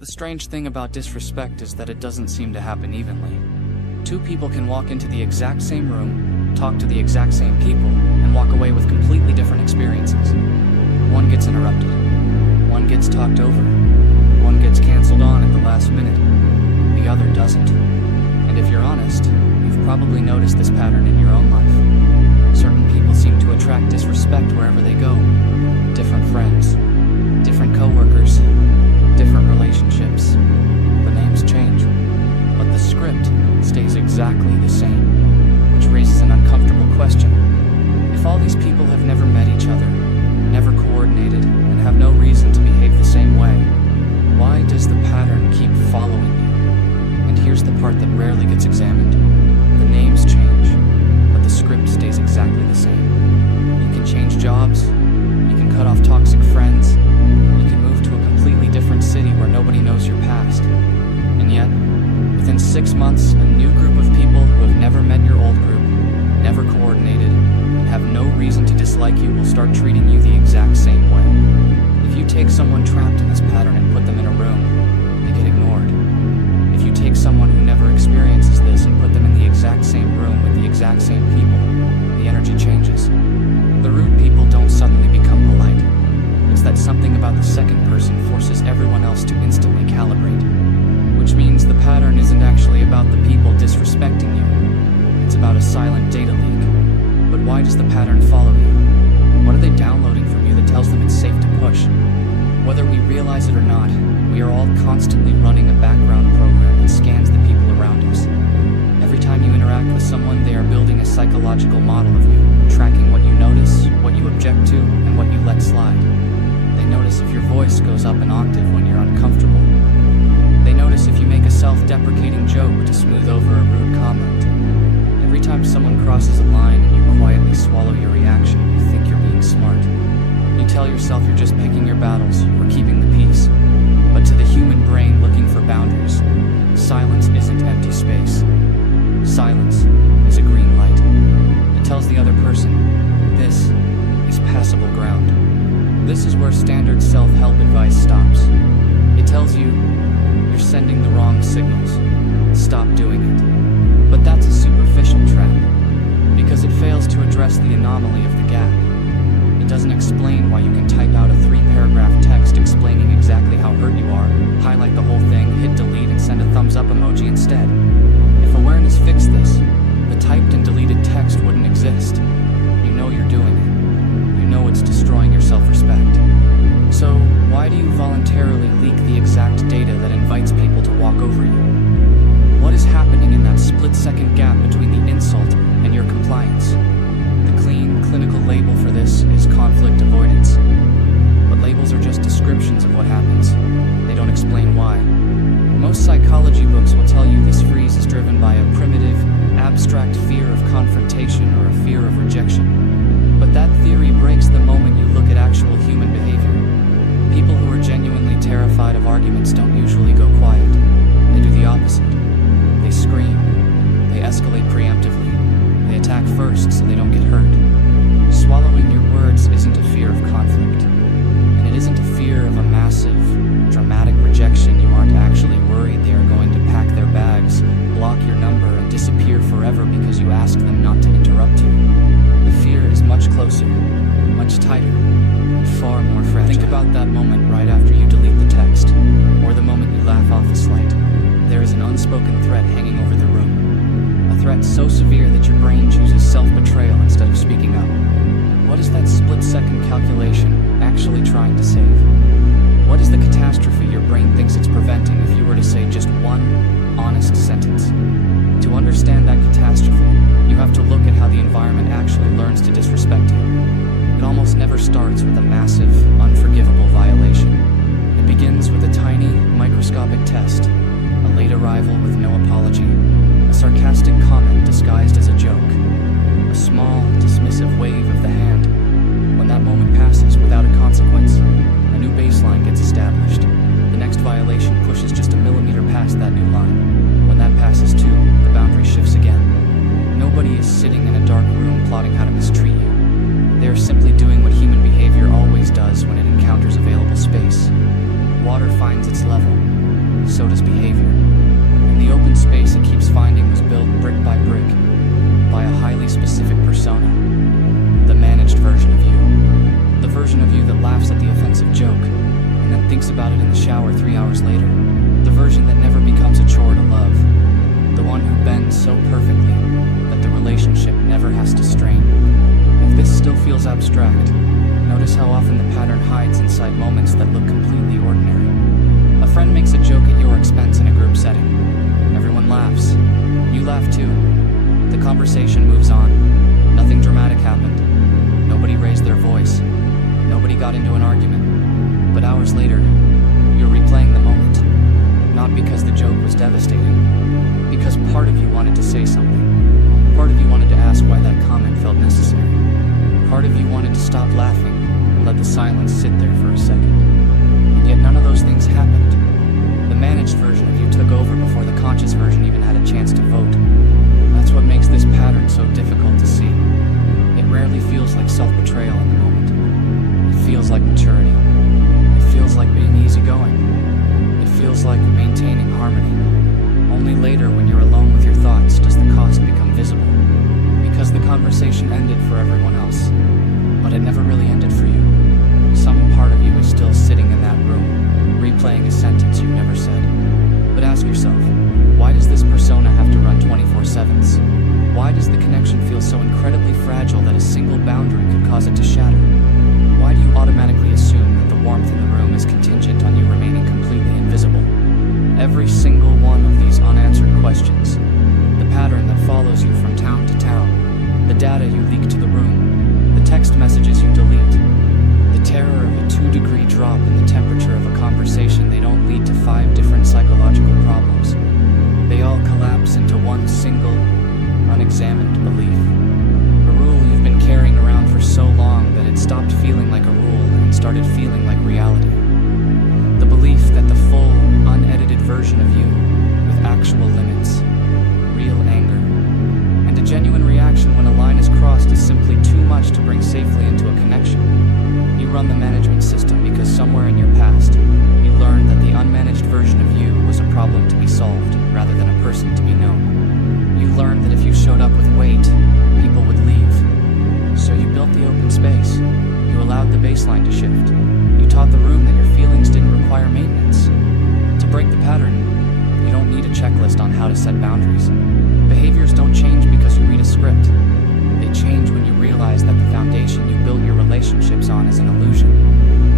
The strange thing about disrespect is that it doesn't seem to happen evenly. Two people can walk into the exact same room, talk to the exact same people, and walk away with completely different experiences. One gets interrupted. One gets talked over. One gets canceled on at the last minute. The other doesn't. And if you're honest, you've probably noticed this pattern in your own life. Certain people seem to attract disrespect wherever they go. Different friends, different coworkers, different relationships. The names change, but the script stays exactly the same, which raises an uncomfortable question. If all these people have never met each other, never coordinated, and have no reason to behave the same way, why does the pattern keep following you? And here's the part that rarely gets examined. The names change, but the script stays exactly the same. You can change jobs, you can cut off toxic friends, you can move to a completely different city where nobody knows your past. And yet, within 6 months, a new group of people who have never met your old group, never coordinated, and have no reason to dislike you will start treating you the exact same way. If you take someone trapped in this pattern and put them in a room, they get ignored. If you take someone who never experiences this and put them in the exact same room with the exact same people, the energy changes. The rude people don't suddenly become polite. It's that something about the second person forces everyone else to instantly calibrate. Which means the pattern isn't actually about the people disrespecting you. It's about a silent data leak. But why does the pattern follow you? What are they downloading from you that tells them it's safe to push? Whether we realize it or not, we are all constantly running a background program that scans the people around us. Every time you interact with someone, they are building a psychological model of you, tracking what you notice, what you object to, and what you let slide. They notice if your voice goes up an octave when you're uncomfortable. They notice if you make a self-deprecating joke to smooth over a rude comment. Every time someone crosses a line and you quietly swallow your reaction, you think you're being smart. You tell yourself you're just picking your battles or keeping the peace. But to the human brain looking for boundaries, silence isn't empty space. Silence is a green light. It tells the other person, this is passable ground. This is where standard self-help advice stops. It tells you, you're sending the wrong signals. Stop doing it. But that's a superficial trap, because it fails to address the anomaly of the gap. It doesn't explain why you can type out a 3-paragraph text explaining exactly how hurt you are, highlight the whole thing, hit delete, and send a thumbs up emoji instead. If awareness fixed this, the typed and deleted text wouldn't exist. You know you're doing it. You know it's destroying your self-respect. So, why do you voluntarily leak the exact data that invites people to walk over you? What is happening in that split-second gap between the insult and your compliance? The clean, clinical label for this is conflict avoidance. But labels are just descriptions of what happens. They don't explain why. Most psychology books will tell you this freeze is driven by a primitive, abstract fear of confrontation or a fear of rejection. But that theory breaks the moment you look at actual human behavior. People who are genuinely terrified of arguments don't usually go quiet. They do the opposite. They scream. They escalate preemptively. They attack first so they don't get hurt. Swallowing your words isn't a fear of conflict. And it isn't a fear of a massive, dramatic rejection. You aren't actually worried they are going to pack their bags, block your number, and disappear forever because you asked them not to interrupt you. The fear is much closer, much tighter, and far more fragile. Think about that moment right after you delete the text, or the moment you laugh off a slight. There is an unspoken threat hanging over the room. A threat so severe that your brain chooses self-betrayal instead of speaking up. What is that split-second calculation actually trying to save? What is the catastrophe your brain thinks it's preventing if you were to say just one honest sentence? To understand that catastrophe, you have to look at how the environment actually learns to disrespect you. It almost never starts with a massive, unforgivable violation. It begins with a tiny, microscopic test, a late arrival with no apology, a sarcastic comment disguised as a joke, a small, dismissive wave of the hand. When that moment passes without a consequence, a new baseline gets established. The next violation pushes just a millimeter past that new line. When that passes too, the boundary shifts again. Nobody is sitting in a dark room plotting how to mistreat you. They are simply doing what human behavior always does when it encounters available space. Water finds its level. so does behavior. And the open space it keeps finding was built brick by brick by a highly specific persona, the managed version of you. The version of you that laughs at the offensive joke and then thinks about it in the shower 3 hours later. The version that never becomes a chore to love. The one who bends so perfectly that the relationship never has to strain. If this still feels abstract, notice how often the pattern hides inside moments that look completely ordinary. A friend makes a joke at your expense in a group setting. Everyone laughs. You laugh too. The conversation moves on. Nothing dramatic happened. Nobody raised their voice. Nobody got into an argument. But hours later, you're replaying the moment. Not because the joke was devastating. Because part of you wanted to say something. Part of you wanted to ask why that comment felt necessary. Part of you wanted to stop laughing and let the silence sit there for a second. And yet none of those things happened. The managed version of you took over before the conscious version even had a chance to vote. That's what makes this pattern so difficult to see. It rarely feels like self-betrayal in the moment. It feels like maturity. It feels like being easygoing. It feels like maintaining harmony. Only later, when you're alone with your thoughts, does the cost become visible. Because the conversation ended for everyone else, but it never really ended for you. Some part of you is still sitting in that room, replaying a sentence you never said. But ask yourself, why does this persona have to run 24/7s? Why does the connection feel so incredibly fragile that a single boundary could cause it to shatter? Why do you automatically assume that the warmth in the room is contingent on you remaining completely invisible? Every single one of these unanswered questions, the pattern that follows you from town to town, the data you leak to the room, the text messages you delete, the terror of a 2-degree drop in the temperature of a conversation, they don't lead to 5 different psychological problems. They all collapse into one single, unexamined belief. A rule you've been carrying around for so long that it stopped feeling like a rule and started feeling like reality. The belief that the full, unedited version of you, with actual limits, real anger, and a genuine reaction when a line is crossed is simply too much to bring safely into a connection. You run the management system because somewhere in your past, you learned that the unmanaged version of you was a problem to be solved rather than a person to be known. You learned that if you showed up with weight, people would leave. So you built the open space. You allowed the baseline to shift. You taught the room that your feelings didn't require maintenance. To break the pattern, you don't need a checklist on how to set boundaries. Behaviors don't change because you read a script. They change when you realize that the foundation you built your relationships on is an illusion.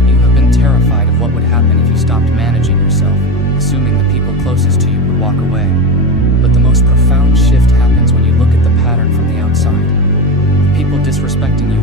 You have been terrified of what would happen if you stopped managing yourself, assuming the people closest to you would walk away. But the most profound shift happens when you look at the pattern from the outside. The people disrespecting you